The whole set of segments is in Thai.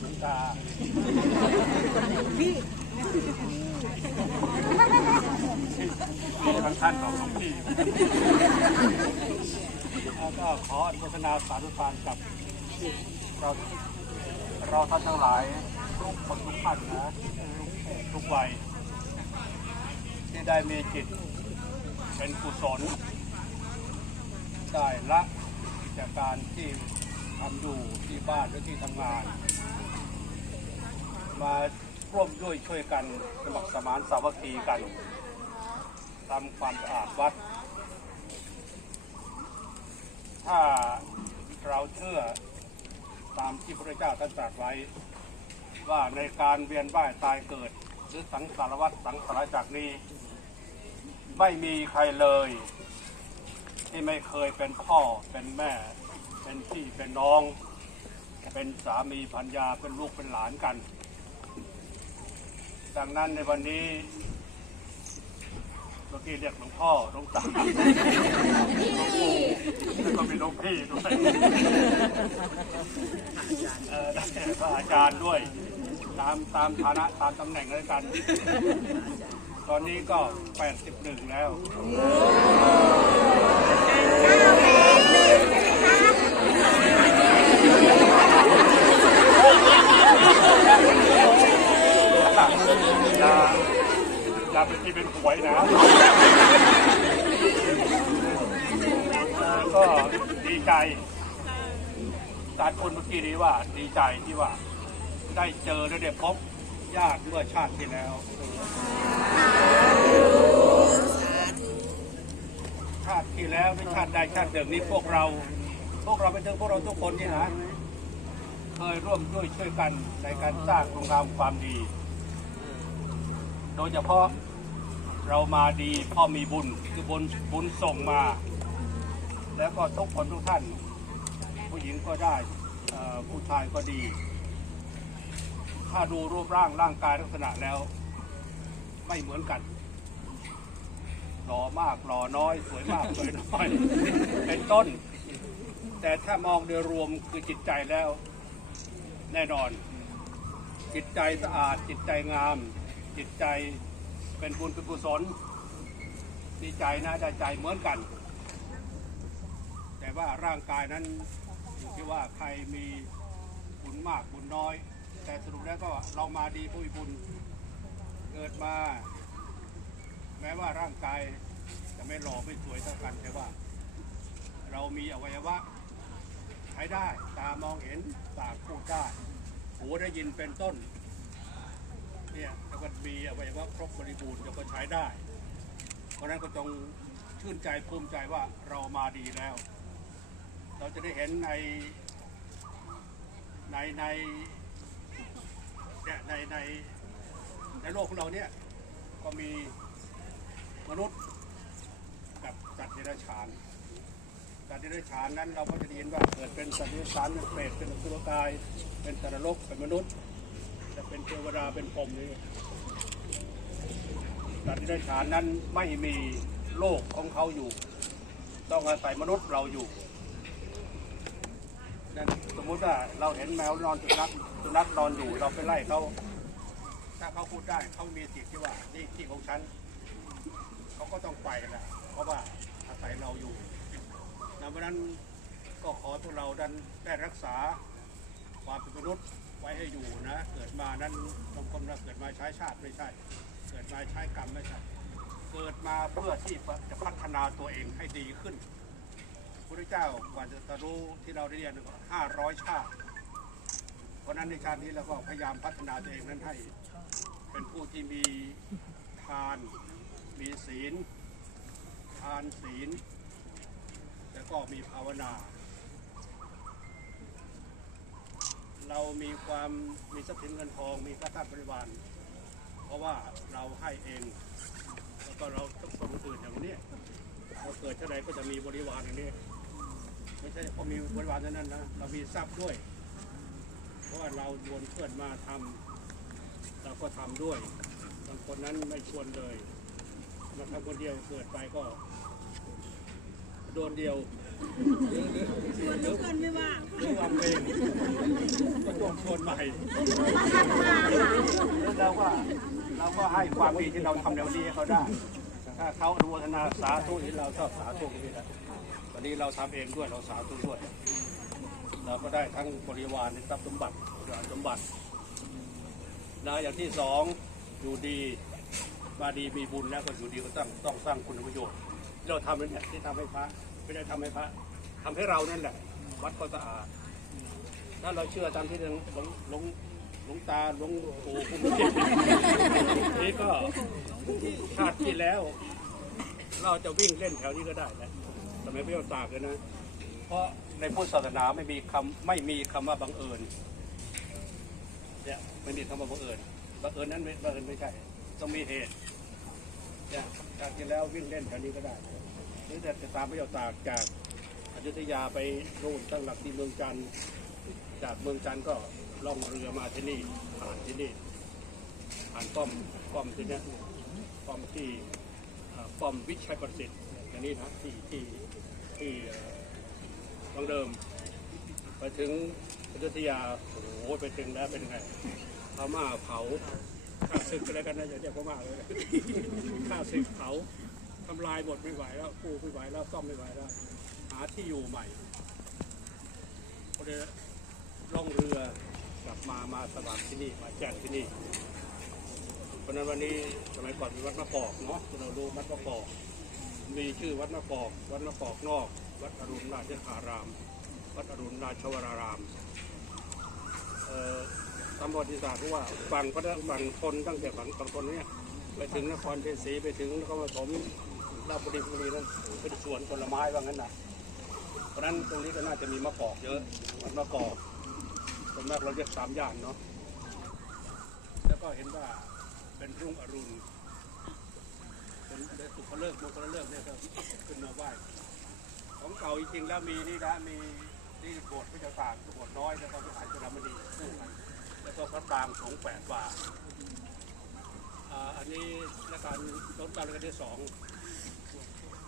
หลวงตาพี่ที่ทางท่านของหลวงพี่แล้วก็ขออนุโมทนาสาธุการกับเราเราท่านทั้งหลายทุกคนทุกท่านนะทุกเพศทุกวัยที่ได้มีจิตเป็นกุศลได้ละจากการที่ทำอยู่ที่บ้านหรือที่ทำงาน มาร่วมด้วยช่วยกันสมัครสมานสามัคคีกันทำความสะอาดวัด ถ้าเราเชื่อตามที่พระเจ้าท่านตรัสไว้ ว่าในการเวียนว่ายตายเกิด หรือสังสารวัฏสังสารจักนี้ ไม่มีใครเลย ที่ไม่เคยเป็นพ่อเป็นแม่ เป็นพี่เป็นน้อง เป็นสามีพัญญาเป็นลูกเป็นหลานกัน ดังนั้นในวันนี้เมื่อกี้เรียกหลวงพ่อหลวงตาหลวงปู่แล้วก็มีหลวงพี่ด้วยเออพระอาจารย์ด้วย ตามตามฐานะตามตำแหน่งเลยกัน ตอนนี้ก็ 81 แล้ว อย่าอย่าเป็นที่เป็นหวยนะเอ่อก็ดีใจ สารคนเมื่อกี้นี้ว่าดีใจที่ว่า ได้เจอและได้พบญาติเมื่อชาติที่แล้ว ชาติที่แล้วไม่ชาติใดชาติเดิมนี้พวกเรา พวกเราเป็นถึงพวกเราทุกคนนี่นะเคยร่วมด้วยช่วยกันในการสร้างคุณงามความดี โดยเฉพาะเรามาดีพ่อมีบุญคือบุญบุญส่งมา แล้วก็ทุกคนทุกท่าน ผู้หญิงก็ได้ ผู้ชายก็ดี ถ้าดูรูปร่างร่างกายลักษณะแล้ว ไม่เหมือนกันหล่อมากหล่อน้อย สวยมาก สวยน้อย เป็นต้น แต่ถ้ามองโดยรวมคือจิตใจแล้ว แน่นอน จิตใจสะอาด จิตใจงาม จิตใจเป็นบุญเป็นกุศลดีใจนะได้ใจเหมือนกัน แต่ว่าร่างกายนั้น อยู่ที่ว่าใครมีบุญมากบุญน้อย แต่สรุปแล้วก็เรามาดีผู้มีบุญเกิดมา แม้ว่าร่างกายจะไม่หล่อไม่สวยเท่ากันแต่ว่า เรามีอวัยวะใช้ได้ตามองเห็นปากพูดได้หูได้ยินเป็นต้นเนี่ยแล้วก็มีอวัยวะครบบริบูรณ์จะก็ใช้ได้ เพราะนั้นก็จงชื่นใจภูมิใจว่าเรามาดีแล้ว เราจะได้เห็นในในในเนี่ยในในในโลกของเราเนี่ยก็มีมนุษย์กับสัตว์เดรัจฉาน สัตว์เดรัจฉานนั้นเราก็จะได้ยินว่าเกิดเป็นสัตว์เดรัจฉานเป็นเปรตเป็นสุรกาย เป็นตรโลกเป็นมนุษย์ จะเป็นเทวดาเป็นพรหมนี่สัตว์เดรัจฉานนั้นไม่มีโลกของเขาอยู่ ต้องอาศัยมนุษย์เราอยู่ สมมุติว่าเราเห็นแมวนอนสุนัขสุนัขนอนอยู่เราไปไล่เขาถ้าเขาพูดได้เขามีสิทธิ์ที่ว่านี่ที่ของฉันเขาก็ต้องไปแหละเพราะว่าอาศัยเราอยู่นะเพราะนั้นก็ขอพวกเราดันได้รักษาความเป็นมนุษย์ไว้ให้อยู่นะ เกิดมานั้นบางคนว่าเกิดมาใช้ชาติไม่ใช่ เกิดมาใช้กรรมไม่ใช่ เกิดมาเพื่อที่จะพัฒนาตัวเองให้ดีขึ้น เจ้ากว่าจะตรู้ที่เราได้เรียนห้าร้อยชาติ เพราะนั้นในชาตินี้เราก็พยายามพัฒนาตัวเองนั้นให้ เป็นผู้ที่มีทาน มีศีล ทานศีล แล้วก็มีภาวนา เรามีความมีทรัพย์สินเงินทองมีข้าทาสบริวารเพราะว่าเราให้เองแล้วก็เราต้องคนอื่นอย่างนี้เราเกิดเท่าไรก็จะมีบริวารอย่างนี้ ไม่ใช่เพราะมีบริวารเท่านั้นนะเรามีทรัพย์ด้วย เพราะว่าเราชวนเพื่อนมาทำเราก็ทำด้วยบางคนนั้นไม่ชวนเลยมาทำคนเดียวเกิดไปก็ โดนเดียวชวนทุกคนไม่ว่างหรือวันเองก็ต้องชวนใหม่เราก็เราก็ให้ความดีที่เราทำในวันนี้ให้เขาได้ ถ้าเขาอนุโมทนาสาธุที่เราชอบสาธุนี่แหละวันนี้เราทำเองด้วยเราสาธุด้วย เราก็ได้ทั้งบริวารในทรัพย์สมบัติบริวารสมบัตินะอย่างที่สองอยู่ดีมาดีมีบุญแล้วก็อยู่ดีก็ต้องต้องสร้างคุณประโยชน์เราทำนั่นแหละที่ทำให้พระไม่ได้ทำให้พระทำให้เรานั่นแหละ วัดก็สะอาดถ้าเราเชื่อตามที่หลวงหลวงหลวงหลวงตาหลวงปู่คุณนี่ก็ชาติที่แล้ว เราจะวิ่งเล่นแถวนี้ก็ได้นะสมัยพระเจ้าตากเลยนะ เพราะในพุทธศาสนาไม่มีคำไม่มีคำว่าบังเอิญเนี่ยไม่มีคำว่าบังเอิญบังเอิญนั้นไม่บังเอิญไม่ใช่ต้องมีเหตุเนี่ยจากที่แล้ววิ่งเล่นแถวนี้ก็ได้หรือจะตามพระเจ้าตากจากอยุธยาไปนู่นตั้งหลักที่เมืองจันทร์จากเมืองจันทร์ก็ล่องเรือมาที่นี่ผ่านที่นี่ผ่านป้อมป้อมที่เนี้ยป้อมที่ ป้อมวิชัยประสิทธิ์อย่างนี้นะที่ที่ที่เอ่อบางเดิม ไปถึงอยุธยาโอ้โหไปถึงแล้วเป็นไงพม่าเผาข้าศึกอะไรกันนะอย่าเรียกพม่าเลยข้าศึกเผาทำลายหมดไม่ไหวแล้วกูไม่ไหวแล้วซ่อมไม่ไหวแล้ว หาที่อยู่ใหม่ก็เลยล่องเรือกลับมามาสว่างที่นี่มาแจ้งที่นี่ ราะนั้นวันนี้สมัยก่อนมีวัดมะกอกเนาะเราดูวัดมะกอก มีชื่อวัดมะกอก วัดมะกอกนอก วัดอรุณราชอาราม วัดอรุณราชวรารามตามประวัติศาสตร์ว่าฝั่งพระฝั่งทนตั้งแต่ฝั่งฝั่งทนเนี่ยไปถึงนครเชียงศรีไปถึงนครปฐมราชบุรีบุรีนั้นเป็นสวนผลไม้ว่างั้นนะเพราะฉะนั้นตรงนี้ก็น่าจะมีมะกอกเยอะวัดมะกอกส่วนมากเราเรียกสามย่านเนาะแล้วก็เห็นว่า เป็นรุ่งอรุณเป็นได้สุภเลิกมงคลเลิกเนี่ยก็ขึ้นมาไหว้ของเก่าจริงๆแล้วมีนี่นะมีนี่โบสถ์พระเจ้าตากโบสถ์น้อยแล้วก็วิหารจุฬามณีแล้วก็พระปรางสงแปดวาอ่าอันนี้รัชการรัชการัชกาลที่สอง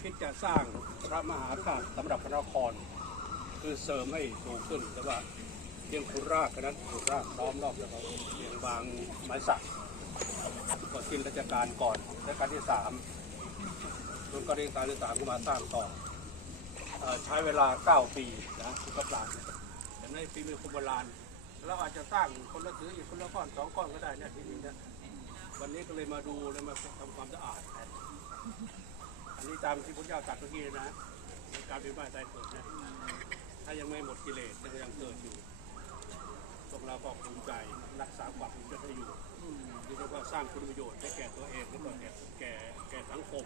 คิดจะสร้างพระมหาธาตุสำหรับพระนคร คือเสริมให้สูงขึ้นแต่ว่าเพียงขุดรากนั้นขุดรากล้อมรอบแล้วก็เพียงวางไม้สัก ก็สิ้นราชการก่อนรัชกาลที่สามรุ่นก็เรียนการที่สามก็มาสร้างต่อใช้เวลาเก้าปีนะทุกปราชญ์แต่ในฝีมือคนโบราณเราอาจจะสร้างคนละถืออีกคนละก้อนสองก้อนก็ได้เนี่ยที่นี้นะวันนี้ก็เลยมาดูเลยมาทำความสะอาด อันนี้ตามที่พระเจ้าตรัสเมื่อกี้นะการเป็นบ้านใจเกิดนะถ้ายังไม่หมดกิเลสยังเกิดอยู่พวกเราก็ภูมิใจรักษาความภูมิใจให้อยู่ นี่เรียกว่าสร้างคุณประโยชน์ให้แก่ตัวเองแล้วก็แก่แก่แก่สังคม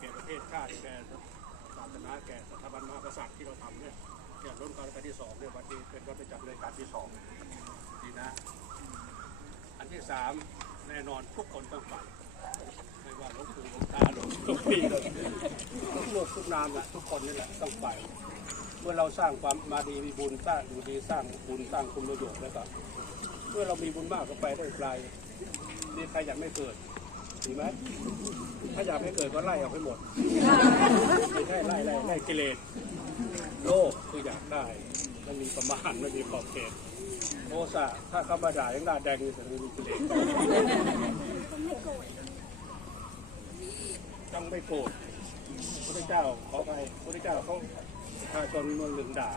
แก่ประเทศชาติ แก่ศาสนา แก่สถาบันมหากษัตริย์ที่เราทำเนี่ยเนี่รุ่นการที่สองเนี่ยวันนี้เป็นวัดประจำเลยการที่สองดีนะ อันที่สามแน่นอนทุกคนต้องไปไม่ว่าหลวงปู่หลวงตาหลวงพี่ทุกโลกทุกนามละทุกคนนี่แหละต้องไปเมื่อเราสร้างความมาดีมีบุญสร้างดูดีสร้างบุญสร้างคุณประโยชน์แล้วก็ มื่อเรามีบุญมากก็ไปได้ไกลมีใครอยากไม่เกิดถูกไหมถ้าอยากไม่เกิดก็ไล่ออกให้หมดไม่ใช่ไล่ไล่ไล่กิเลสโลภคืออยากได้ไม่มีประมาณไม่มีขอบเขตโทสะถ้าเข้ามาด่ายังหน้าแดงอยู่แต่ไม่มีกิเลสต้องไม่โกรธพระเจ้าขอไปพระเจ้าเขาประชาชนมืองหนึ่งด่า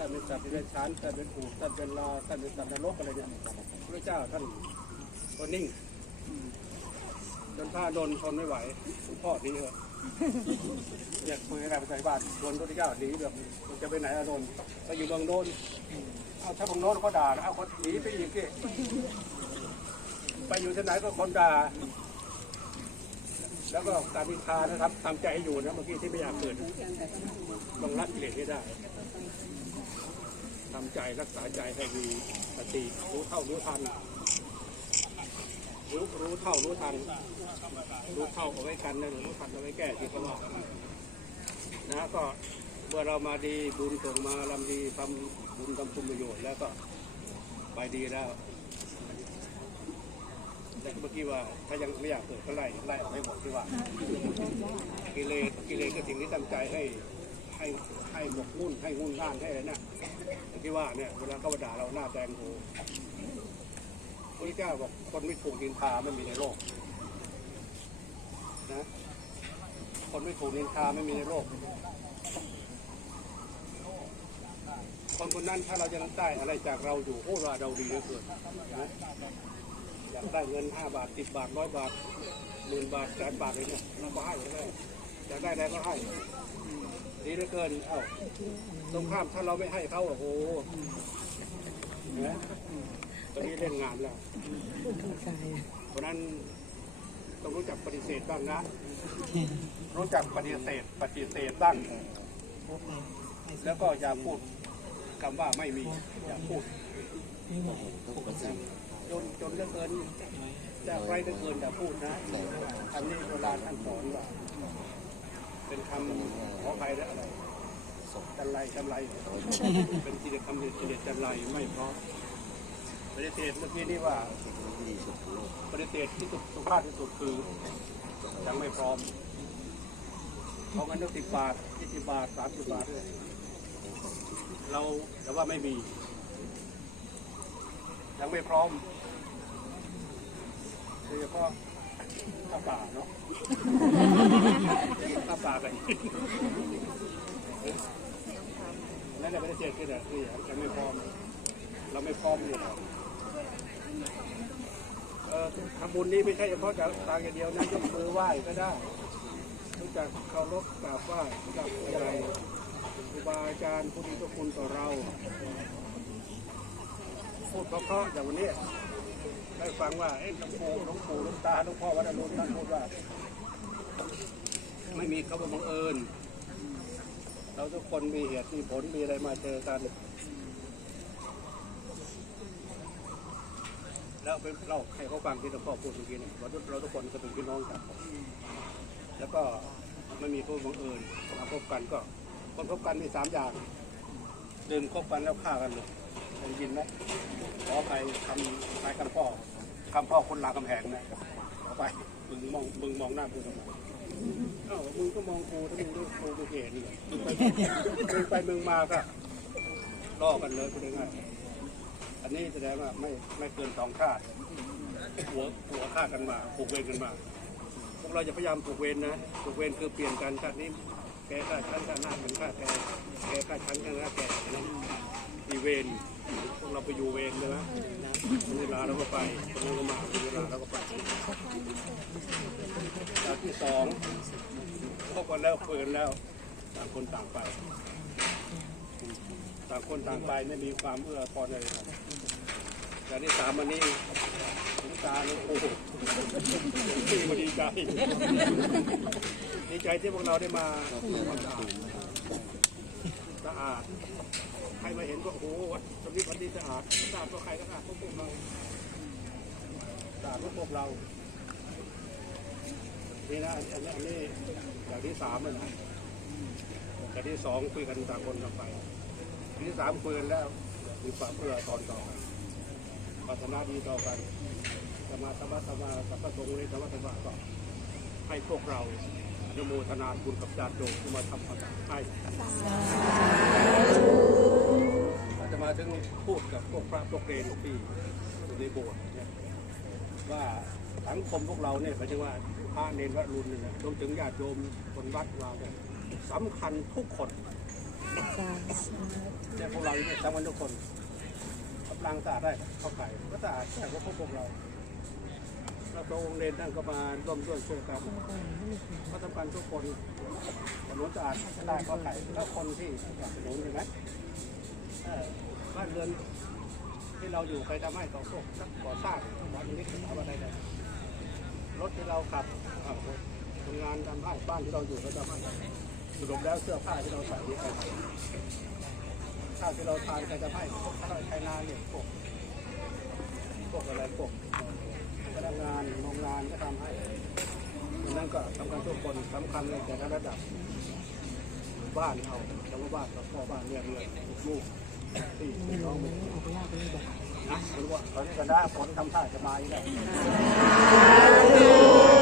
ท่านเป็นสัตว์ที่เป็นช้านท่านเป็นอูท่านเป็นลาท่านเป็นสัตว์นรกอะไรเนี่ยพระเจ้าท่านก็นิ่งจนพระโดนทนไม่ไหวพ่อหนีเถอะอยากคุยอะไรภาษาบ้านโดนพระเจ้าหนีแบบจะไปไหนอะโดนไปอยู่เมืองโน้นเอาถ้าเมืองโน้นก็ด่านะเอาคนหนีไปอีกที่ไปอยู่ที่ไหนก็คนด่าแล้วก็การมินทานะครับทำใจให้อยู่นะเมื่อกี้ที่ไม่อยากเกิดต้องรักกิเลสให้ได้ ทำใจรักษาใจให้มีสติรู้เท่ารู้ทัน รู้รู้เท่ารู้ทัน รู้เท่าเอาไว้กันนะรู้ทันเอาไว้แก้ที่เขาบอกนะก็เมื่อเรามาดีบุญส่งมาลำดีทำบุญทำคุณประโยชน์แล้วก็ไปดีแล้วแต่เมื่อกี้ว่าถ้ายังไม่อยากเกิดก็ไล่ไล่ออกให้หมดที่ว่า กิเลสกิเลสก็สิ่งที่ตั้งใจให้ ให้ให้หมกมุ่นให้งุ่นง่านให้อะไรเนี่ยที่ว่าเนี่ยเวลาเขามาด่าเราหน้าแดงโผพระเจ้าบอกคนไม่ถูกนินทาไม่มีในโลกนะคนไม่ถูกนินทาไม่มีในโลก คนคนนั้นถ้าเรายังได้อะไรจากเราอยู่โอ้ราเราดีเหลือเกินนะอยากได้เงินห้าบาทสิบบาทร้อยบาทหมื่นบาทแสนบาทเลยเนี่ยเราก็ให้เลยอยากได้อะไรก็ให้ ดีเหลือเกินเอ้าตรงข้ามถ้าเราไม่ให้เขาโอ้โหนะตอนนี้เล่นงานแล้วเพราะนั้นต้องรู้จักปฏิเสธบ้างนะ รู้จักปฏิเสธปฏิเสธบ้าง แล้วก็อย่าพูดคำว่าไม่มี อย่าพูดจนจนเหลือเกินจะไรเหลือเกินอย่าพูดนะคำนี้โบราณท่านสอนว่า เป็นคำขอใครและอะไรจันไรจันไรเป็นทีเด็ดคำเด็ดเด็ดจันไรไม่เพราะปฏิเสธเมื่อกี้นี่ว่าปฏิเสธที่สุดสุภาพที่สุดคือยังไม่พร้อมเขาเงินต้องสิบบาทยี่สิบบาทสามสิบบาทเราแต่ว่าไม่มี ยังไม่พร้อมโดยเฉพาะ ข้าป่าเนาะข้าป่ากันนั่นแหละปฏิเสธคือแบบคือยังไม่พร้อม เราไม่พร้อมอยู่แล้วเอ่อทำบุญนี้ไม่ใช่เฉพาะจากทางอย่างเดียวนะยกมือไหว้ก็ได้รู้จักเคารพกราบไหว้กับผู้ใหญ่ครูบาอาจารย์ผู้มีพระคุณต่อเราพูดเพราะๆอย่างวันนี้ ได้ฟังว่าเอ๊ะหลวงปู่หลวงปู่หลวงตาหลวงพ่อวัดอรุณท่านพูดว่า ไม่มีคำว่าบังเอิญ เราทุกคนมีเหตุมีผลมีอะไรมาเจอกัน แล้วไปเล่าให้เขาฟังที่หลวงพ่อพูดเมื่อกี้เนี่ยว่าเราทุกคนก็เป็นพี่น้องกันแล้วก็ไม่มีผู้บังเอิญมาพบกันก็คนพบกันมีสามอย่างหนึ่งพบกันแล้วฆ่ากันเลย ได้ยินไหมขอไปคำไปคำพ่อคำพ่อคนลามคำแหงนะขอไปมึงมองมึงมองหน้ากูทำไมเอ้ามึงก็มองกูถ้ามึงดูกูกูเห็นเลยมึงไปมึงไปมึงมาก็ล่อกันเลยพูดง่ายอันนี้แสดงว่าไม่ไม่เกินสองชาติหัวหัวฆ่ากันมาผูกเวรกันมาพวกเราจะพยายามผูกเวรนะผูกเวรคือเปลี่ยนกันชาตินี้แกฆ่าฉันชาติหน้าฉันฆ่าแกแกฆ่าฉันชาติหน้าแกนะมีเวร พวกเราไปอยู่เวรใช่ไหมเวลาเราก็ไปคนนั้ก็มาเวลาเราก็ไปชาที่สองพบกันแล้วคุยกันแล้วต่างคนต่างไปต่างคนต่างไปไม่มีความเอื้อพรอะไรกันแต่ที่สามวันนี้ถึงตาหลวงปู่ที่มาดีใจดีใจที่พวกเราได้มาสะอาด ใครมาเห็นก็โอ้โหวัดสมนิวันนี้สะอาดสะอาดก็ใครก็สะอาดพวกพวกเราสะอาดพวกพวกเรานี่นะอันนี้อันนี้อย่างที่สามเลยนะอย่างที่สองคุยกันต่างคนต่างไปอย่างที่สามคุยกันแล้วมีความเอื้อตอนต่อกันปรารถนาดีต่อกันสมาสมาสมาสัพพะสงฆ์เลยสมาสมาก็ให้พวกเราอนุโมทนาบุญกับญาติโยมที่มาทำความสะให้อาจ มาถึงพูดกับพวกพระพวกเรนที่อยู่ในโบสถ์เนี่ยว่าสังคมพวกเราเนี่ยหมายถึงว่าพระเนรวัดรุนเนี่ยรวมถึงญาติโยมคนวัดเราเนี่ยสำคัญทุกคนเนี่ยพวกเราเนี่ยสำคัญทุกคนกำลังสะอาดได้เข้าไปก็สะอาดแต่ว่าพวกพวกเราเราตัวองค์เรนท่านก็มาร่วมด้วยช่วยกันก็สำคัญทุกคนถนนสะอาดได้เข้าไปแล้วคนที่สนับสนุนใช่ไหม บ้านเรือนที่เราอยู่ใครทำให้ต่อพวกก่อสร้างวัดนี้สถาบันใดๆรถที่เราขับทำงานทำให้บ้านที่เราอยู่ก็ทำให้สรุปแล้วเสื้อผ้าที่เราใส่ที่ใครทำข้าวที่เราทานใครจะให้พวกข้าวไทยนาเนี่ยพวกพวกอะไรพวกพนักงานโรงงานก็ทำให้ดังนั้นก็สำคัญทุกคนสำคัญในแต่ละระดับ บ้านเอาแล้วก็บ้านกับพ่อบ้านเมียเมียลูก ตอนนี้ก็ได้ฝนทำท่าจะมาอีกแล้ว